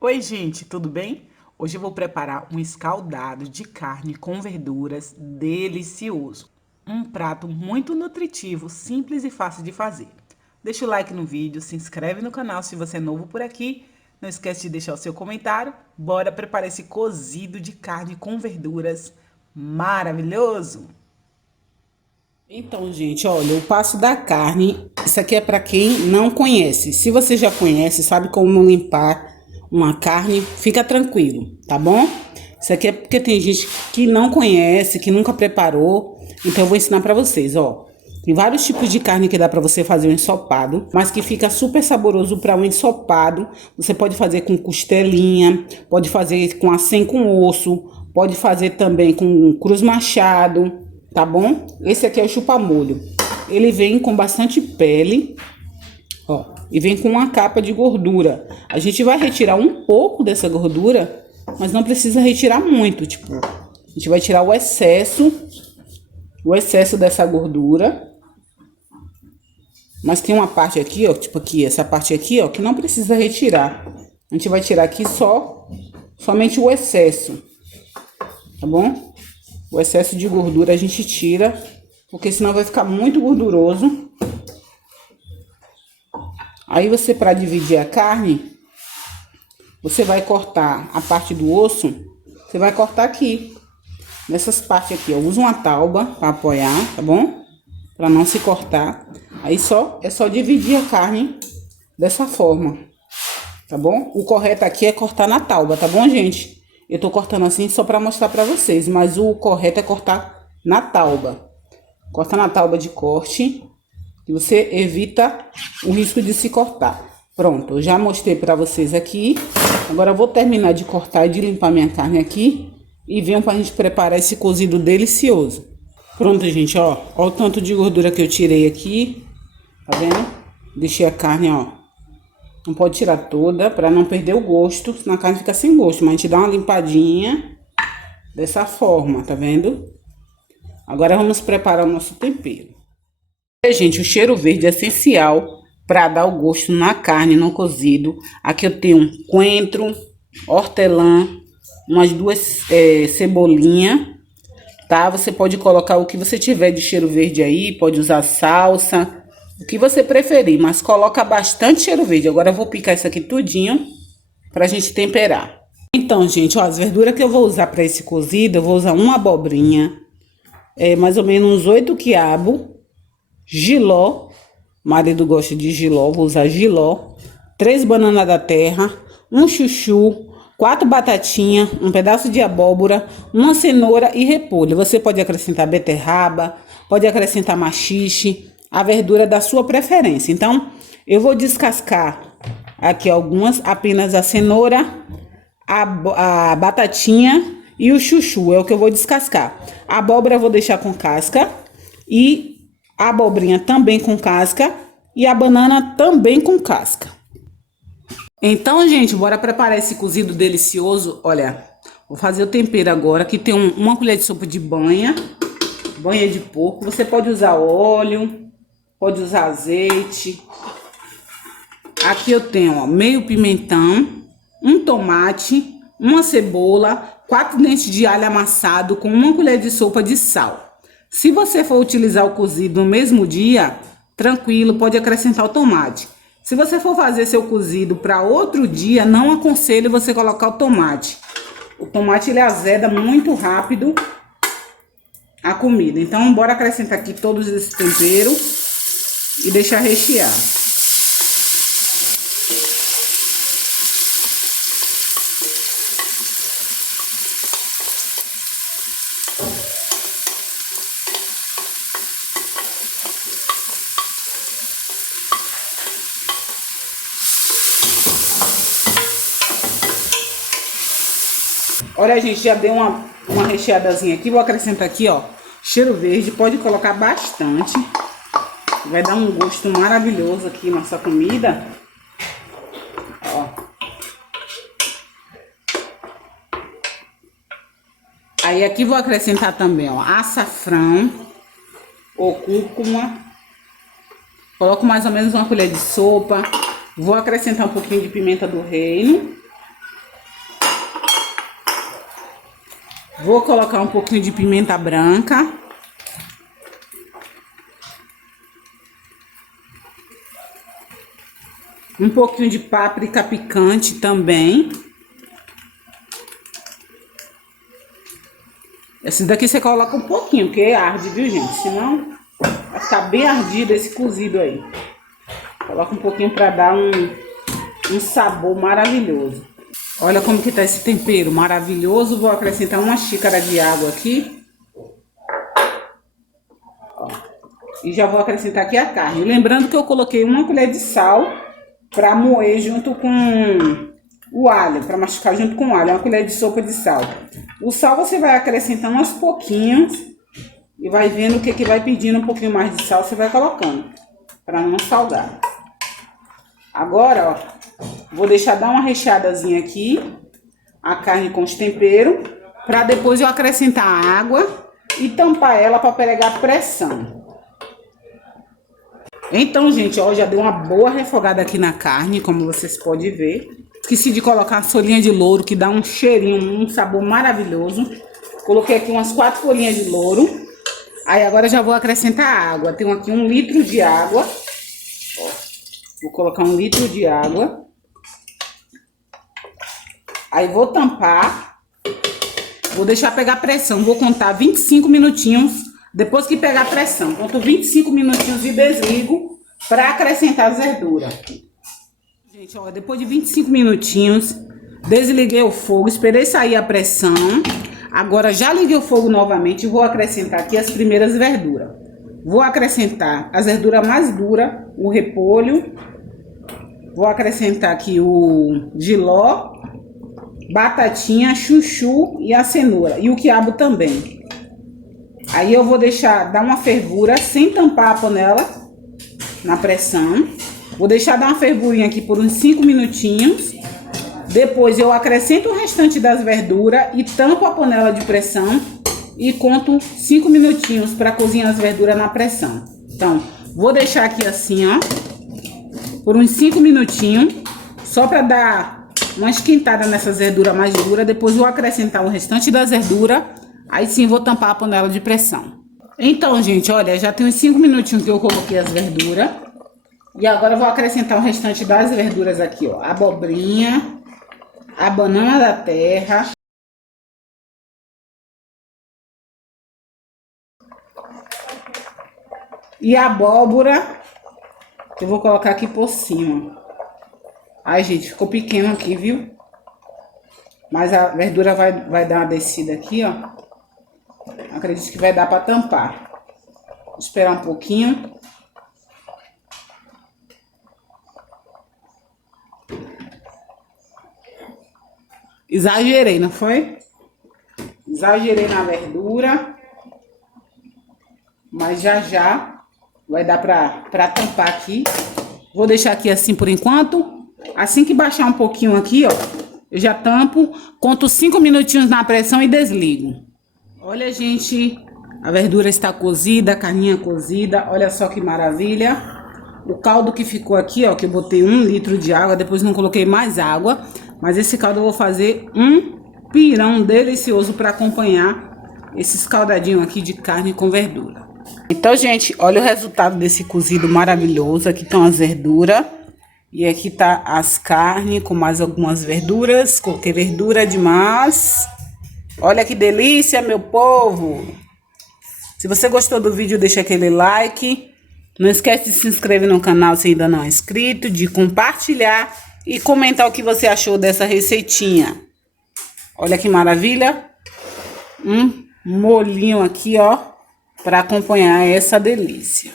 Oi, gente, tudo bem? Hoje eu vou preparar um escaldado de carne com verduras delicioso. Um prato muito nutritivo, simples e fácil de fazer. Deixa o like no vídeo, se inscreve no canal se você é novo por aqui. Não esquece de deixar o seu comentário. Bora preparar esse cozido de carne com verduras maravilhoso! Então, gente, olha, o passo da carne, isso aqui é para quem não conhece. Se você já conhece, sabe como limpar uma carne, fica tranquilo, tá bom? Isso aqui é porque tem gente que não conhece, que nunca preparou, então eu vou ensinar para vocês, ó. Tem vários tipos de carne que dá para você fazer um ensopado, mas que fica super saboroso para um ensopado. Você pode fazer com costelinha, pode fazer com acém com osso, pode fazer também com cruz machado, tá bom? Esse aqui é o chupa-molho. Ele vem com bastante pele, ó, e vem com uma capa de gordura. A gente vai retirar um pouco dessa gordura, mas não precisa retirar muito, tipo, a gente vai tirar o excesso dessa gordura. Mas tem uma parte aqui, ó, tipo aqui, essa parte aqui, ó, que não precisa retirar. A gente vai tirar aqui somente o excesso, tá bom? O excesso de gordura a gente tira, porque senão vai ficar muito gorduroso. Aí você, para dividir a carne, você vai cortar a parte do osso, você vai cortar aqui, nessas partes aqui, ó. Usa uma tauba para apoiar, tá bom? Para não se cortar. Aí é só dividir a carne dessa forma, tá bom? O correto aqui é cortar na tauba, tá bom, gente? Eu tô cortando assim só para mostrar para vocês, mas o correto é cortar na tauba. Corta na tauba de corte, e você evita o risco de se cortar. Pronto, eu já mostrei para vocês aqui. Agora eu vou terminar de cortar e de limpar minha carne aqui e venho para a gente preparar esse cozido delicioso. Pronto, gente, ó o tanto de gordura que eu tirei aqui, tá vendo? Deixei a carne, ó. Não pode tirar toda para não perder o gosto, senão a carne fica sem gosto. Mas a gente dá uma limpadinha dessa forma, tá vendo? Agora vamos preparar o nosso tempero. Gente, o cheiro verde é essencial para dar o gosto na carne, no cozido. Aqui eu tenho coentro, hortelã, umas duas cebolinhas, tá? Você pode colocar o que você tiver de cheiro verde aí, pode usar salsa, o que você preferir, mas coloca bastante cheiro verde. Agora eu vou picar isso aqui tudinho pra gente temperar. Então, gente, ó, as verduras que eu vou usar para esse cozido, eu vou usar uma abobrinha, mais ou menos uns 8 quiabo, jiló, marido gosta de jiló, vou usar jiló, 3 bananas da terra, um chuchu, 4 batatinhas, um pedaço de abóbora, uma cenoura e repolho. Você pode acrescentar beterraba, pode acrescentar maxixe, a verdura da sua preferência. Então, eu vou descascar aqui algumas, apenas a cenoura, a batatinha e o chuchu, é o que eu vou descascar. A abóbora eu vou deixar com casca e a abobrinha também com casca e a banana também com casca. Então, gente, bora preparar esse cozido delicioso. Olha, vou fazer o tempero agora. Aqui tem uma colher de sopa de banha de porco. Você pode usar óleo, pode usar azeite. Aqui eu tenho, ó, meio pimentão, um tomate, uma cebola, 4 dentes de alho amassado com uma colher de sopa de sal. Se você for utilizar o cozido no mesmo dia, tranquilo, pode acrescentar o tomate. Se você for fazer seu cozido para outro dia, não aconselho você colocar o tomate. O tomate ele azeda muito rápido a comida. Então, bora acrescentar aqui todos esses temperos e deixar rechear. Olha, gente, já deu uma recheadazinha aqui. Vou acrescentar aqui, ó, cheiro verde. Pode colocar bastante. Vai dar um gosto maravilhoso aqui na sua comida. Ó. Aí aqui vou acrescentar também, ó, açafrão ou cúrcuma. Coloco mais ou menos uma colher de sopa. Vou acrescentar um pouquinho de pimenta do reino. Vou colocar um pouquinho de pimenta branca. Um pouquinho de páprica picante também. Esse daqui você coloca um pouquinho, porque arde, viu, gente? Senão vai ficar bem ardido esse cozido aí. Coloca um pouquinho para dar um sabor maravilhoso. Olha como que tá esse tempero maravilhoso. Vou acrescentar uma xícara de água aqui. Ó. E já vou acrescentar aqui a carne. Lembrando que eu coloquei uma colher de sal para moer junto com o alho, para machucar junto com o alho. Uma colher de sopa de sal. O sal você vai acrescentando aos pouquinhos e vai vendo o que vai pedindo um pouquinho mais de sal, você vai colocando, para não salgar. Agora, ó, vou deixar dar uma recheadazinha aqui, a carne com os temperos, para depois eu acrescentar a água e tampar ela para pegar pressão. Então, gente, ó, já deu uma boa refogada aqui na carne, como vocês podem ver. Esqueci de colocar a folhinha de louro, que dá um cheirinho, um sabor maravilhoso. Coloquei aqui umas 4 folhinhas de louro. Aí agora já vou acrescentar água. Tenho aqui 1 litro de água. Ó, vou colocar 1 litro de água. Aí vou tampar. Vou deixar pegar pressão. Vou contar 25 minutinhos. Depois que pegar pressão, conto 25 minutinhos e desligo para acrescentar as verduras. Gente, ó, depois de 25 minutinhos, desliguei o fogo, esperei sair a pressão. Agora já liguei o fogo novamente e vou acrescentar aqui as primeiras verduras. Vou acrescentar as verduras mais duras, o repolho. Vou acrescentar aqui o jiló, batatinha, chuchu e a cenoura. E o quiabo também. Aí eu vou deixar dar uma fervura sem tampar a panela na pressão. Vou deixar dar uma fervurinha aqui por uns 5 minutinhos. Depois eu acrescento o restante das verduras e tampo a panela de pressão. E conto 5 minutinhos para cozinhar as verduras na pressão. Então, vou deixar aqui assim, ó, por uns 5 minutinhos. Só para dar uma esquentada nessas verduras mais duras. Depois vou acrescentar o restante das verduras. Aí sim vou tampar a panela de pressão. Então, gente, olha, já tem uns 5 minutinhos que eu coloquei as verduras. E agora eu vou acrescentar o restante das verduras aqui, ó. A abobrinha, a banana da terra. E a abóbora, que eu vou colocar aqui por cima. Ai, gente, ficou pequeno aqui, viu? Mas a verdura vai dar uma descida aqui, ó. Acredito que vai dar para tampar. Vou esperar um pouquinho. Exagerei, não foi? Exagerei na verdura. Mas já vai dar para tampar aqui. Vou deixar aqui assim por enquanto. Assim que baixar um pouquinho aqui, ó, eu já tampo, conto 5 minutinhos na pressão e desligo. Olha, gente, a verdura está cozida, a carninha cozida. Olha só que maravilha. O caldo que ficou aqui, ó, que eu botei 1 litro de água, depois não coloquei mais água. Mas esse caldo eu vou fazer um pirão delicioso para acompanhar esse escaldadinho aqui de carne com verdura. Então, gente, olha o resultado desse cozido maravilhoso. Aqui estão as verduras. E aqui tá as carnes com mais algumas verduras. Coloquei verdura demais. Olha que delícia, meu povo! Se você gostou do vídeo, deixa aquele like. Não esquece de se inscrever no canal se ainda não é inscrito, de compartilhar e comentar o que você achou dessa receitinha. Olha que maravilha! Um molhinho aqui, ó, para acompanhar essa delícia.